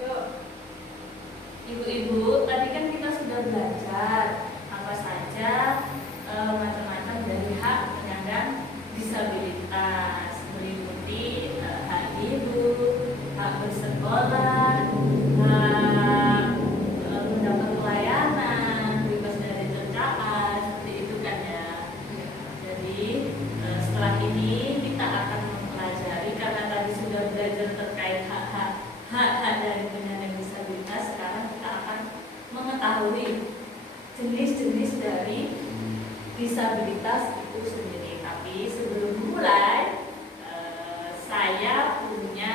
Yuk. Ibu-ibu, tadi kan kita sudah belajar apa saja macam-macam dari hak penyandang disabilitas, meliputi hak hidup, hak bersekolah, hak mendapat pelayanan, bebas dari cercaan, seperti itu kan ya. Jadi setelah ini kita akan mempelajari, karena tadi sudah belajar terkait hak dari penyandang disabilitas. Sekarang kita akan mengetahui jenis-jenis dari disabilitas itu sendiri. Tapi sebelum mulai, saya punya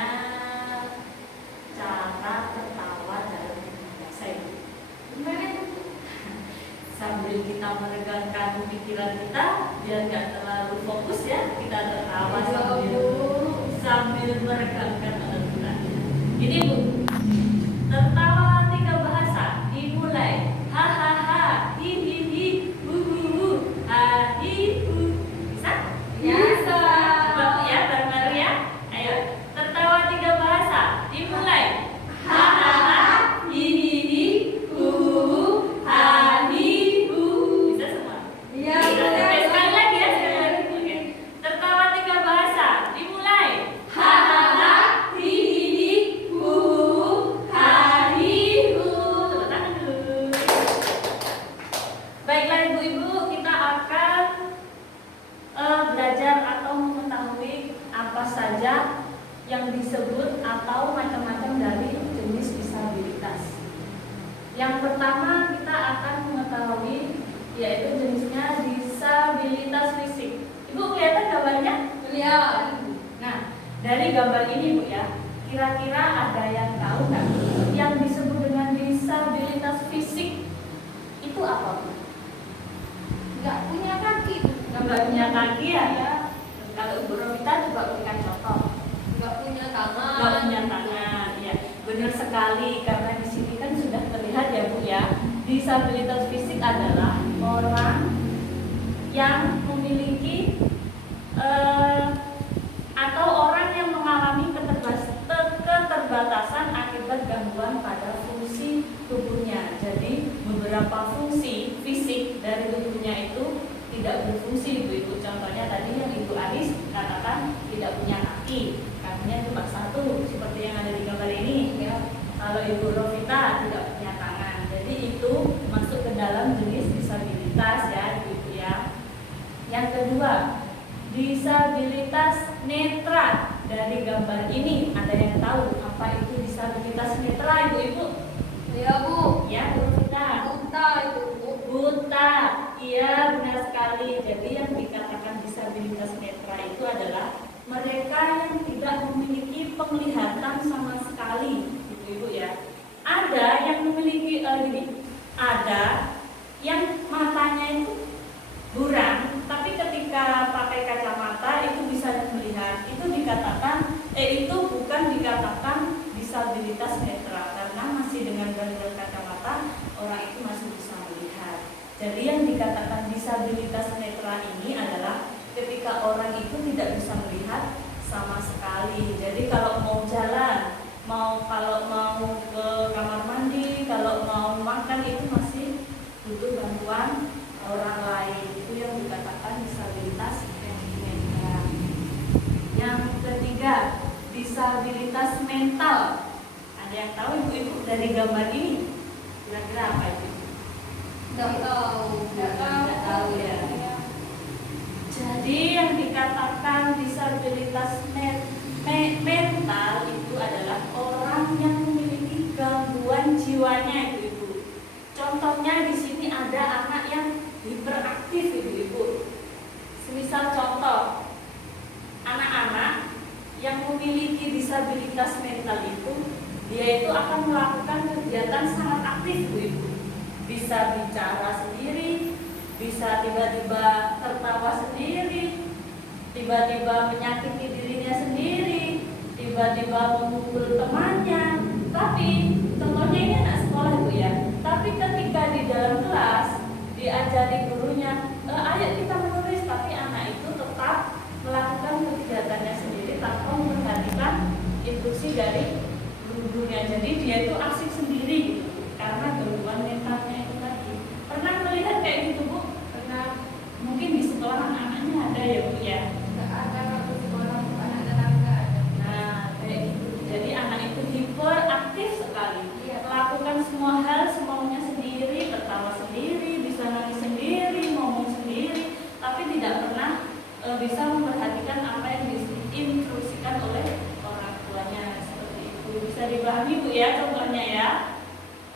cara tertawa dalam bahasa ibu. Gimana? Sambil kita meregangkan pikiran kita, biar nggak terlalu fokus ya, kita tertawa sambil meregangkan otak kita. Ini Bu, tertawa 3 bahasa dimulai. Hahaha, hihihi, huhuhu, hahihu. Bisa? Bisa. Coba ya, bareng-bareng ya. Ayo, tertawa 3 bahasa dimulai. Hahaha, hihihi, huhuhu, hahihu. Bisa semua? Iya. Sekali lagi ya, sekali lagi. Oke. Tertawa 3 bahasa dimulai. Hahaha, hihihi, huhuhu, hahihu. Tepuk tangan dulu. Baiklah ibu-ibu, kita akan belajar atau mengetahui apa saja yang disebut atau macam-macam dari jenis disabilitas. Yang pertama kita akan mengetahui yaitu jenisnya disabilitas fisik. Ibu kelihatan gambarnya? Lihat. Nah, dari gambar ini Bu ya, kira-kira ada yang tahu nggak yang disebut dengan disabilitas fisik itu apa Bu? Nggak punya kaki. Nggak punya kaki ya? Kalau Ibu Rovita coba berikan contoh. Nggak punya tangan. Nggak punya tangan, ya benar sekali, karena di sini kan sudah terlihat ya Bu ya, disabilitas fisik adalah orang yang memiliki atau orang yang mengalami keterbatasan akibat gangguan pada fungsi tubuhnya. Jadi beberapa fungsi fisik dari tubuhnya itu tidak berfungsi Ibu. Contohnya tadi yang Ibu Aris katakan tidak punya kaki, kakinya cuma 1 seperti yang ada di gambar ini ya. Kalau Ibu Rovita tidak punya tangan. Jadi itu masuk ke dalam jenis disabilitas ya Ibu ya. Yang kedua, disabilitas netra. Dari gambar ini ada yang tahu apa itu disabilitas netra Ibu-ibu? Iya Bu. Ya Bu Rovita. Buta itu Bu. Buta, iya benar sekali. Jadi yang dikatakan disabilitas netra itu adalah mereka yang tidak memiliki penglihatan sama sekali, ibu-ibu ya. Ada yang memiliki ada yang matanya itu buram, tapi ketika pakai kacamata itu bisa melihat. Itu dikatakan, itu bukan dikatakan disabilitas netra, karena masih dengan gangguan kacamata orang itu masih bisa melihat. Jadi yang dikatakan disabilitas netra ini adalah ketika orang itu tidak bisa melihat sama sekali. Jadi kalau mau jalan, kalau mau ke kamar mandi, kalau mau makan itu masih butuh bantuan orang lain. Itu yang dikatakan disabilitas netra. Yang ketiga, disabilitas mental. Ada yang tahu ibu-ibu dari gambar ini? Kira-kira apa itu? Nggak tahu. Nggak tahu ya. Jadi yang dikatakan disabilitas mental itu adalah orang yang memiliki gangguan jiwanya ibu-ibu. Contohnya di sini ada anak yang hiperaktif ibu-ibu. Semisal contoh, anak-anak yang memiliki disabilitas mental itu, dia itu akan melakukan kegiatan sangat aktif ibu-ibu. Bisa bicara sendiri, bisa tiba-tiba tertawa sendiri, tiba-tiba menyakiti dirinya sendiri, tiba-tiba memukul temannya. Tapi contohnya ini anak sekolah Bu ya. Tapi ketika di dalam kelas diajari gurunya, ayo kita menulis, tapi anak itu tetap melakukan kegiatannya sendiri tanpa memperhatikan instruksi dari gurunya. Jadi dia itu asik sendiri gitu karena gangguan mentalnya itu tadi. Pernah melihat kayak gitu Bu? Pernah. Mungkin di sekolah anak-anaknya ada ya Bu ya. Nggak ada waktu sekolah, anak tetangga ada. Nah kayak gitu. Jadi anak itu hiperaktif sekali. Iya. Melakukan semua hal semaunya sendiri, tertawa sendiri, bisa nangis sendiri, ngomong sendiri, tapi tidak pernah bisa memperhatikan apa yang diinstruksikan oleh orang tuanya. Seperti itu. Bisa dipahami Bu ya contohnya ya.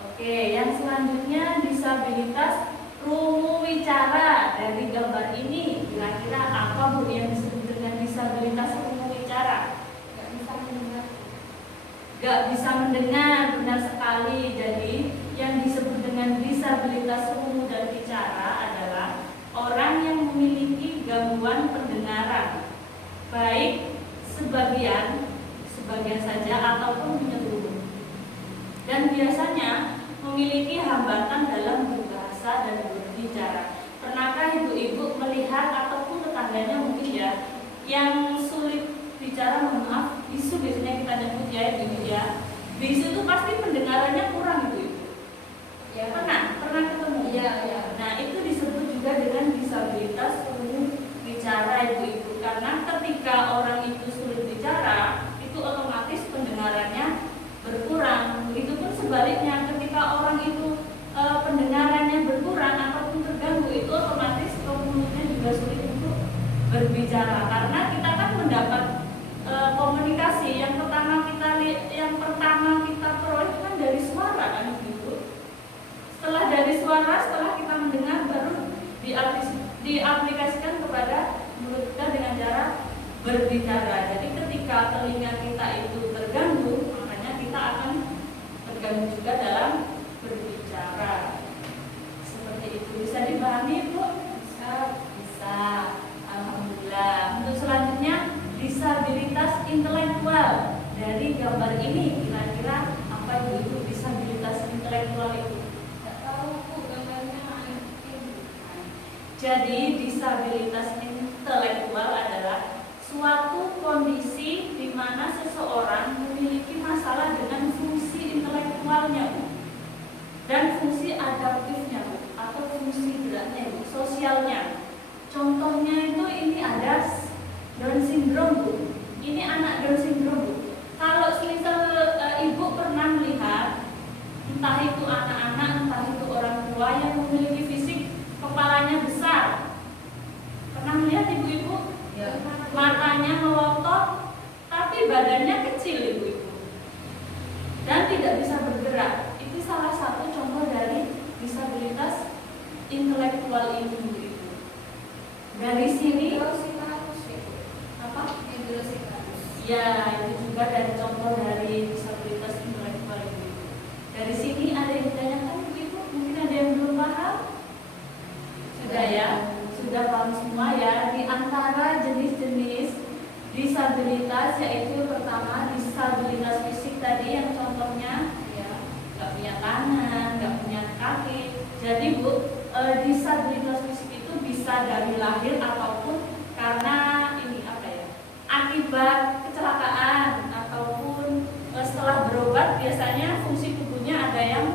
Oke, yang selanjutnya disabilitas rungu wicara. Dari gambar ini kira-kira apa Bu yang disebut dengan disabilitas rungu wicara? Nggak bisa mendengar. Gak bisa mendengar, benar sekali. Jadi yang disebut dengan disabilitas rungu dan bicara adalah orang yang memiliki gangguan pendengaran, baik sebagian saja ataupun menyeluruh, dan biasanya memiliki hambatan dalam berbahasa dan berbicara. Pernahkah ibu-ibu melihat ataupun tetangganya mungkin ya yang sulit bicara, mohon maaf, bisu biasanya kita nyebut ya ibu ya. Bisu itu pasti pendengarannya kurang ibu. Ya. Pernah ketemu? Iya, iya. Nah itu disebut juga dengan disabilitas rungu bicara ibu-ibu, karena ketika orang itu sulit bicara itu otomatis pendengarannya berkurang. Begitupun sebaliknya, ketika orang itu pendengarannya berkurang ataupun terganggu, itu otomatis mulutnya juga sulit untuk berbicara, karena kita kan mendapat komunikasi yang pertama kita peroleh kan dari suara kan ibu. Setelah dari suara, setelah kita mendengar, baru diaplikasikan kepada mulut kita dengan cara berbicara. Jadi ketika telinga kita itu terganggu, makanya kita akan terganggu juga dalam berbicara. Seperti itu. Bisa dipahami Bu? Bisa. Alhamdulillah. Untuk selanjutnya disabilitas intelektual. Dari gambar ini kira-kira apa ibu disabilitas intelektual itu? Nggak tahu Bu, gambarnya Jadi disabilitas intelektual adalah suatu kondisi di mana seseorang memiliki masalah dengan fungsi intelektualnya Bu, dan fungsi adaptifnya Bu, atau fungsi geraknya Bu, sosialnya. Contohnya itu ini ada Down syndrome Bu. Ini anak Down syndrome Bu. Kalau semisal ibu pernah melihat entah itu anak-anak, entah itu orang tua yang memiliki fisik kepalanya besar, pernah melihat ibu-ibu? Ya. Matanya melotot, tapi badannya kecil ibu-ibu, dan tidak bisa bergerak. Itu salah satu contoh dari disabilitas intelektual ini ibu-ibu. Dari sini apa? Ya, itu juga dari contoh dari disabilitas intelektual ibu. Dari sini ada yang ditanyakan ibu, mungkin ada yang belum paham? Sudah ya? Sudah paham semua ya? Di antara jenis-jenis disabilitas yaitu pertama disabilitas fisik tadi yang contohnya ya nggak punya tangan, nggak punya kaki. Jadi Bu, disabilitas fisik itu bisa dari lahir ataupun karena ini apa ya? Akibat kecelakaan ataupun setelah berobat, biasanya fungsi tubuhnya ada yang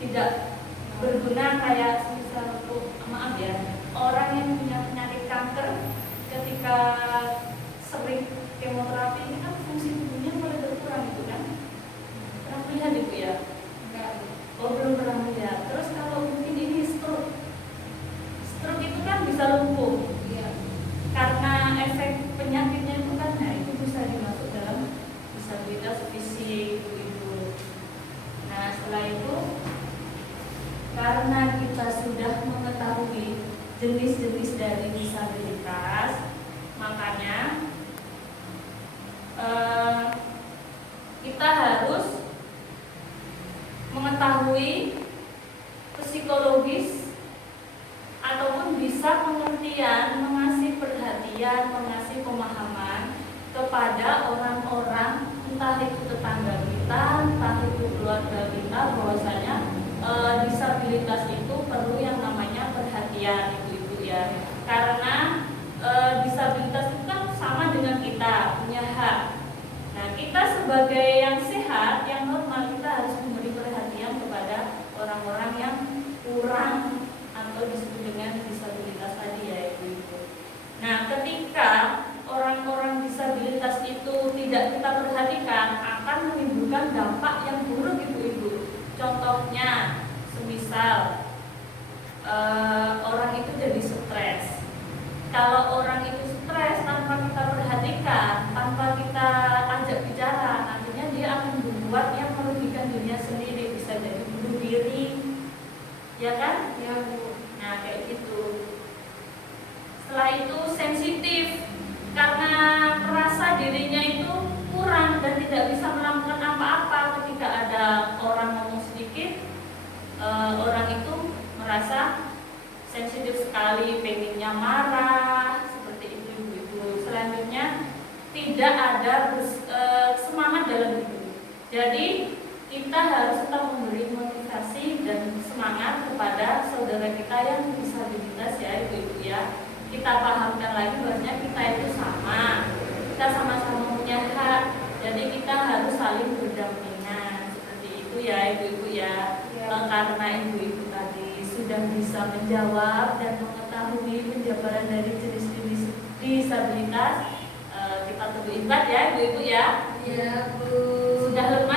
tidak berguna, kayak misal maaf ya, orang yang punya penyakit kanker ketika sering kemoterapi ini kan fungsi tubuhnya mulai berkurang gitu kan. Pernah melihat ibu ya? Enggak. Oh belum pernah melihat. Terus kalau mungkin ini stroke itu kan bisa lumpuh. Iya. Karena efek penyakitnya itu kan, nah itu bisa dimasuk dalam disabilitas fisik itu. Nah setelah itu, karena kita sudah mengetahui jenis-jenis dari disabilitas, makanya kita harus mengetahui psikologis ataupun bisa pengertian, mengasih perhatian, mengasih pemahaman kepada orang-orang, entah itu tetangga kita, entah itu keluarga kita, bahwasanya disabilitas itu perlu yang namanya perhatian ibu-ibu ya. Karena disabilitas itu kan sama dengan kita, punya hak. Nah Nah, kita sebagai yang sehat, yang normal, kita harus memberi perhatian kepada orang-orang yang kurang atau disebut dengan disabilitas tadi ya ibu-ibu. Nah, ketika orang-orang disabilitas itu tidak kita perhatikan, akan menimbulkan dampak yang buruk ibu-ibu. Contohnya, semisal orang itu jadi stres. Kalau orang itu stres tanpa kita perhatikan, tanpa kita ajak bicara, nantinya dia akan membuat yang merugikan dirinya sendiri, bisa jadi bunuh diri, ya kan? Ya Bu. Nah kayak gitu. Setelah itu sensitif karena merasa dirinya itu kurang dan tidak bisa melakukan apa-apa. Ketika ada orang ngomong sedikit, orang itu merasa sensitif sekali, pengennya marah, seperti itu ibu-ibu. Selanjutnya tidak ada semangat dalam hidup. Jadi kita harus tetap memberi motivasi dan semangat kepada saudara kita yang disabilitas ya ibu-ibu ya. Kita pahamkan lagi bahwasanya kita itu sama, kita sama-sama punya hak. Jadi kita harus saling berdampingan seperti itu ya ibu-ibu ya. Karena ibu-ibu tadi sudah bisa menjawab dan mengetahui penjabaran dari jenis-jenis disabilitas, kita tunggu ibadah ya ibu-ibu ya. Ya Bu. Sudah lemas